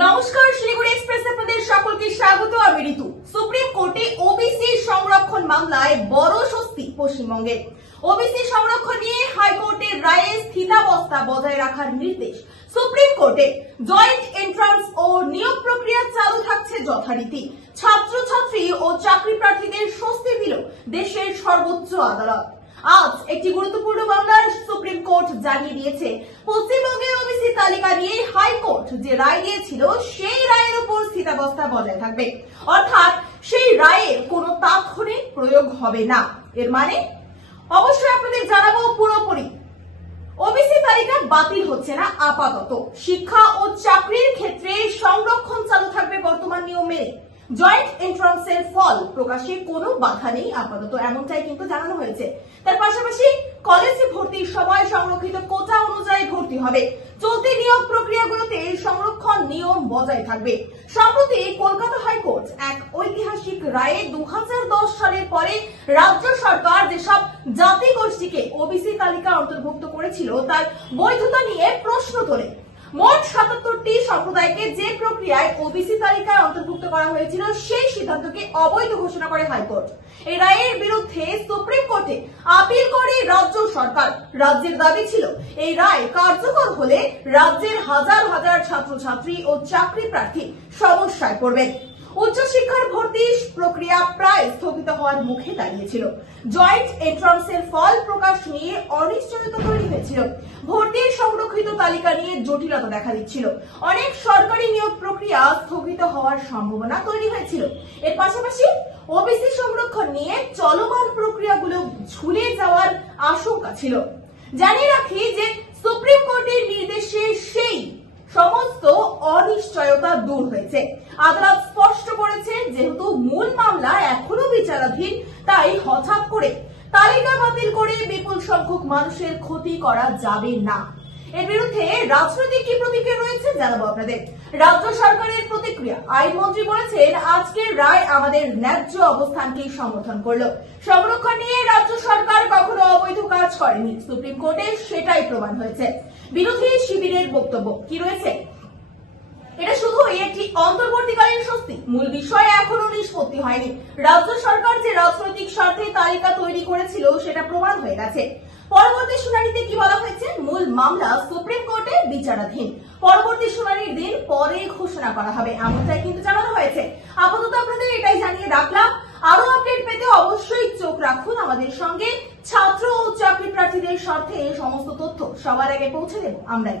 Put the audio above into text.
নমস্কার, শিলিগুড়ি এক্সপ্রেসে আপনাদের সকলকে স্বাগত। আমি ঋতু। সুপ্রিম কোর্টে ওবিসি সংরক্ষণ মামলায় বড় স্বস্তি পশ্চিমবঙ্গে। ওবিসি সংরক্ষণ নিয়ে হাইকোর্টের রায়ে স্থিতাবস্থা বজায় রাখার নির্দেশ সুপ্রিম কোর্টে। জয়েন্ট এন্ট্রান্স ও নিয়োগ প্রক্রিয়া চালু থাকছে যথারীতি। ছাত্রছাত্রী ও চাকরি প্রার্থীদের স্বস্তি দিল দেশের সর্বোচ্চ আদালত। আজ একটি গুরুত্বপূর্ণ মামলার সুপ্রিম কোর্ট জানিয়ে দিয়েছে পশ্চিমবঙ্গের ওবিসি তালিকা নিয়ে হাইকোর্ট যে রায় দিয়েছিল সেই রায়ের উপর স্থিতাবস্থা বজায় থাকবে, অর্থাৎ সেই রায়ের কোনো তাৎক্ষণিক প্রয়োগ হবে না। এর মানে অবশ্যই আপনাদের জানাবো পুরোপুরি ওবিসি তালিকা বাতিল হচ্ছে না আপাতত। শিক্ষা ও চাকরির ক্ষেত্রে সংরক্ষণ চালু থাকবে বর্তমান নিয়ম মেনে। জয়েন্ট এন্ট্রান্সের ফল প্রকাশে কোনো বাধা নেই আপাতত, এমনটাই কিন্তু জানানো হয়েছে। তার পাশাপাশি কলেজে ভর্তির সময় সংরক্ষিত কোটা অনুযায়ী ভর্তি হবে। চলতি নিয়োগ প্রক্রিয়াগুলোতে সংরক্ষণ নিয়ম বজায় থাকবে। সম্প্রতি কলকাতা হাইকোর্ট এক ঐতিহাসিক রায়ে 2010 সালের পরে রাজ্য সরকার যেসব জাতিগোষ্ঠীকে ওবিসি তালিকা অন্তর্ভুক্ত করেছিল তার বৈধতা নিয়ে প্রশ্ন তোলে। মোট 77টি সম্প্রদায়কে যে প্রক্রিয়ায় ওবিসি তালিকায় অন্তর্ভুক্ত করা হয়েছিল সেই সিদ্ধান্তকে অবৈধ ঘোষণা করে হাইকোর্ট। এই রায়ের বিরুদ্ধে সুপ্রিম কোর্টে আপিল করে রাজ্য সরকার। রাজ্যের দাবি ছিল এই রায় কার্যকর হলে রাজ্যের হাজার হাজার ছাত্রছাত্রী ও চাকরি প্রার্থী সমস্যায় পড়বেন। উচ্চশিক্ষার ভর্তি প্রক্রিয়া প্রায় স্থগিত হওয়ার মুখে দাঁড়িয়েছিল। জয়েন্ট এন্ট্রান্সের ফল প্রকাশ নিয়ে অনিশ্চয়তা তৈরি হয়েছিল। ভর্তির সংরক্ষিত তালিকা নিয়ে জটিলতা দেখা দিচ্ছিল। অনেক সরকারি নিয়োগ প্রক্রিয়া স্থগিত হওয়ার সম্ভাবনা তৈরি হয়েছিল। এর পাশাপাশি ওবিসি সংরক্ষণ নিয়ে চলমান প্রক্রিয়াগুলো ঝুলে যাওয়ার আশঙ্কা ছিল। জানিয়ে রাখি যে সুপ্রিম কোর্টের নির্দেশে সেই সমস্ত অনিশ্চয়তা দূর হয়েছে। আদালত স্পষ্ট করেছে যেহেতু মূল মামলা এখনো বিচারাধীন, তাই হঠাৎ করে তালিকা বাতিল করে বিপুল সংখ্যক মানুষের ক্ষতি করা যাবে না। এর বিরুদ্ধে রাজনৈতিক কি প্রতিক্রিয়া রয়েছে জানাবো আপনাদের। রাজ্য সরকারের প্রতিক্রিয়া, আইনমন্ত্রী বলেছেন আজকের রায় আমাদের ন্যায্য অবস্থানকে সমর্থন করলো। সংরক্ষণ নিয়ে রাজ্য সরকার কখনো অবৈধ কাজ করেনি, সুপ্রিম কোর্টে সেটাই প্রমাণ হয়েছে। বিরোধী শিবিরের বক্তব্য কি রয়েছে? এটা শুধু একটি অন্তর্বর্তীকালীন স্বস্তি, মূল বিষয় এখনো নিষ্পত্তি হয়নি। রাজ্য সরকার যে রাজনৈতিক স্বার্থে তালিকা তৈরি করেছিল সেটা প্রমাণ হয়ে গেছে। পরবর্তী শুনানিতে কি বলা হয়েছে? মূল মামলা সুপ্রিম কোর্টে বিচারাধীন। পরবর্তী শুনানির দিন পরে ঘোষণা করা হবে, এমনটাই কিন্তু জানানো হয়েছে। আপাতত আপনাদের এটাই জানিয়ে রাখলাম। আরো আপডেট পেতে অবশ্যই চোখ রাখুন আমাদের সঙ্গে। ছাত্র ও চাকরি প্রার্থীদের স্বার্থে সমস্ত তথ্য সবার আগে পৌঁছে দেব আমরাই।